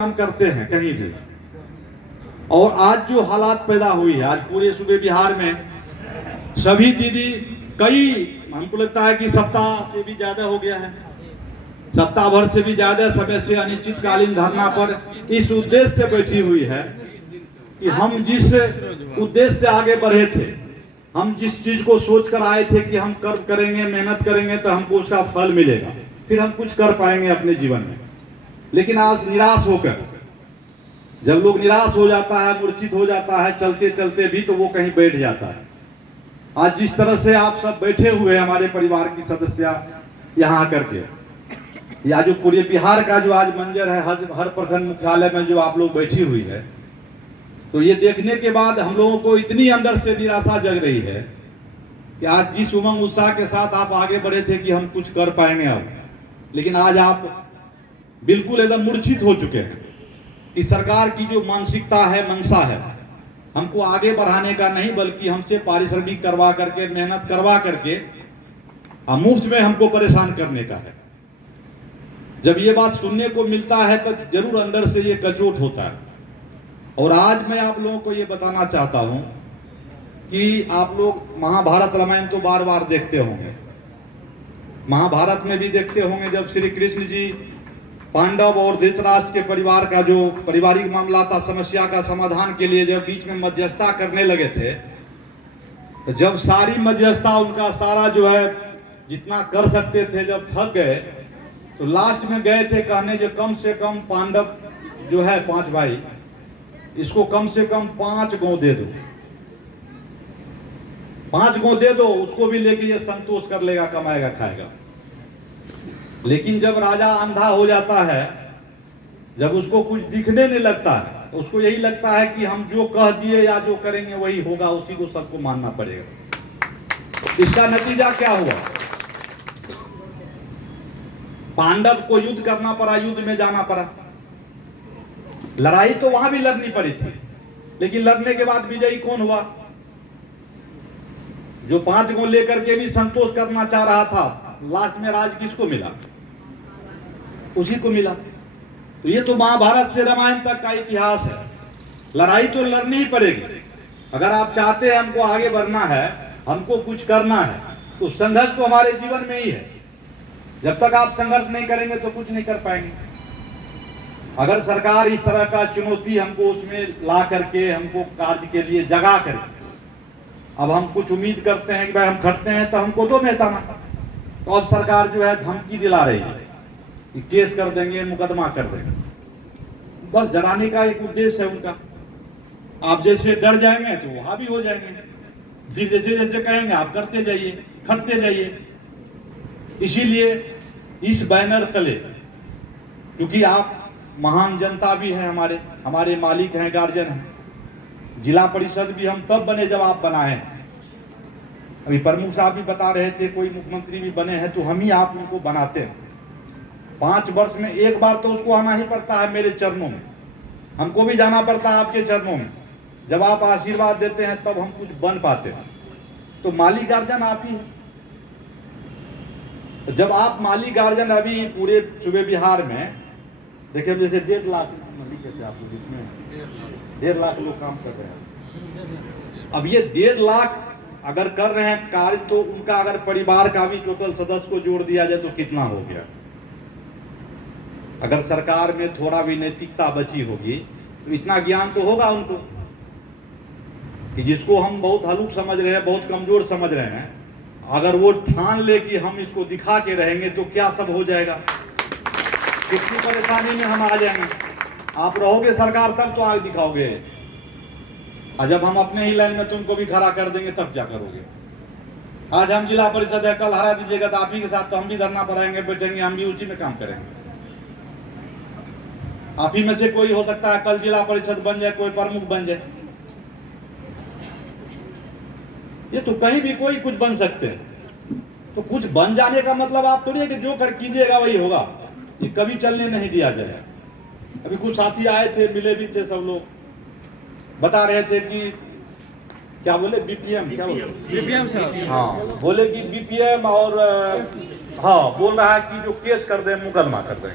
काम करते हैं कहीं भी। और आज जो हालात पैदा हुई है, आज पूरे सूबे बिहार में सभी दीदी कई, हमको लगता है कि सप्ताह से भी ज्यादा हो गया है, सप्ताह भर से भी ज्यादा समय से अनिश्चितकालीन धरना पर इस उद्देश्य से बैठी हुई है कि हम जिस उद्देश्य से आगे बढ़े थे, हम जिस चीज को सोच कर आए थे कि हम कर्म करेंगे, मेहनत करेंगे तो हमको उसका फल मिलेगा, फिर हम कुछ कर पाएंगे अपने जीवन में। लेकिन आज निराश होकर, जब लोग निराश हो जाता है, मूर्छित हो जाता है चलते चलते भी, तो वो कहीं बैठ जाता है। आज जिस तरह से आप सब बैठे हुए हैं, हमारे परिवार की सदस्य यहाँ आकर के, या जो पूरे बिहार का जो आज मंजर है, हर प्रखंड मुख्यालय में जो आप लोग बैठी हुई है, तो ये देखने के बाद हम लोगों को इतनी अंदर से निराशा जग रही है कि आज जिस उमंग उत्साह के साथ आप आगे बढ़े थे कि हम कुछ कर पाएंगे अब, लेकिन आज आप बिल्कुल एकदम मूर्छित हो चुके हैं कि सरकार की जो मानसिकता है, मंशा है, हमको आगे बढ़ाने का नहीं बल्कि हमसे पारिश्रमिक करवा करके, मेहनत करवा करके मुफ्त में हमको परेशान करने का है। जब ये बात सुनने को मिलता है तो जरूर अंदर से ये कचोट होता है। और आज मैं आप लोगों को ये बताना चाहता हूं कि आप लोग महाभारत रामायण तो बार बार देखते होंगे, महाभारत में भी देखते होंगे जब श्री कृष्ण जी पांडव और धृतराष्ट्र के परिवार का जो पारिवारिक मामला था, समस्या का समाधान के लिए जब बीच में मध्यस्थता करने लगे थे, तो जब सारी मध्यस्थता उनका सारा जो है जितना कर सकते थे, जब थक गए तो लास्ट में गए थे कहने जो कम से कम पांडव जो है 5 भाई, इसको कम से कम 5 गांव दे दो, 5 गांव दे दो, उसको भी लेके ये संतोष कर लेगा, कमाएगा, खाएगा। लेकिन जब राजा अंधा हो जाता है, जब उसको कुछ दिखने नहीं लगता है, तो उसको यही लगता है कि हम जो कह दिए या जो करेंगे वही होगा, उसी को सबको मानना पड़ेगा। इसका नतीजा क्या हुआ? पांडव को युद्ध करना पड़ा, युद्ध में जाना पड़ा। लड़ाई तो वहां भी लड़नी पड़ी थी, लेकिन लड़ने के बाद विजयी कौन हुआ? जो 5 गांव लेकर के भी संतोष करना चाह रहा था, लास्ट में राज किसको मिला? उसी को मिला। तो ये तो महाभारत से रामायण तक का इतिहास है। लड़ाई तो लड़नी ही पड़ेगी। अगर आप चाहते हैं हमको आगे बढ़ना है, हमको कुछ करना है, तो संघर्ष तो हमारे जीवन में ही है। जब तक आप संघर्ष नहीं करेंगे तो कुछ नहीं कर पाएंगे। अगर सरकार इस तरह का चुनौती हमको उसमें ला करके, हमको कार्य के लिए जगा करके, अब हम कुछ उम्मीद करते हैं कि भाई हम खटते हैं तो हमको दो मेहताना, तो अब सरकार जो है धमकी दिला रही है कि केस कर देंगे, मुकदमा कर देंगे। बस डराने का एक उद्देश्य है उनका। आप जैसे डर जाएंगे तो वहां भी हो जाएंगे, फिर जैसे जैसे कहेंगे आप करते जाइए, खटते जाइए। इसीलिए इस बैनर तले, क्योंकि आप महान जनता भी हैं, हमारे मालिक हैं, गार्जियन हैं, जिला परिषद भी हम तब बने जब आप बनाए। अभी प्रमुख साहब भी बता रहे थे कोई मुख्यमंत्री भी बने हैं तो हम ही आप उनको बनाते हैं। 5 वर्ष में एक बार तो उसको आना ही पड़ता है मेरे चरणों में, हमको भी जाना पड़ता है आपके चरणों में। जब आप आशीर्वाद देते हैं तब हम कुछ बन पाते हैं। तो माली गार्जियन आप ही हैं। जब आप माली गार्जियन, अभी पूरे सूबे बिहार में देखिए जैसे 1.5 लाख आप लोग, इसमें 1.5 लाख लोग काम कर रहे हैं। अब ये 1.5 लाख अगर कर रहे हैं कार्य, तो उनका अगर परिवार का भी टोटल सदस्य को जोड़ दिया जाए तो कितना हो गया? अगर सरकार में थोड़ा भी नैतिकता बची होगी तो इतना ज्ञान तो होगा उनको कि जिसको हम बहुत हल्लुक समझ रहे हैं, बहुत कमजोर समझ रहे हैं, अगर वो ठान ले कि हम इसको दिखा के रहेंगे तो क्या सब हो जाएगा, कितनी परेशानी में हम आ जाएंगे। आप रहोगे सरकार तब तो आगे दिखाओगे, और जब हम अपने ही लाइन में तुमको भी खड़ा कर देंगे तब क्या करोगे? आज हम जिला परिषद है, कल हरा दीजिएगा तो आप ही के साथ तो हम भी धरना कराएंगे, बैठेंगे, हम भी उसी में काम करेंगे। आप ही में से कोई हो सकता है कल जिला परिषद बन जाए, कोई प्रमुख बन जाए। ये तो कहीं भी कोई कुछ बन सकते हैं। तो कुछ बन जाने का मतलब आप थोड़ी है कि जो कर कीजिएगा वही होगा, ये कभी चलने नहीं दिया जाएगा। अभी कुछ साथी आए थे, मिले भी थे, सब लोग बता रहे थे कि क्या बोले, बीपीएम, क्या बोले, बीपीएम सर, हाँ बोले कि बीपीएम, और हाँ बोल रहा है कि जो केस कर दें, मुकदमा कर दें।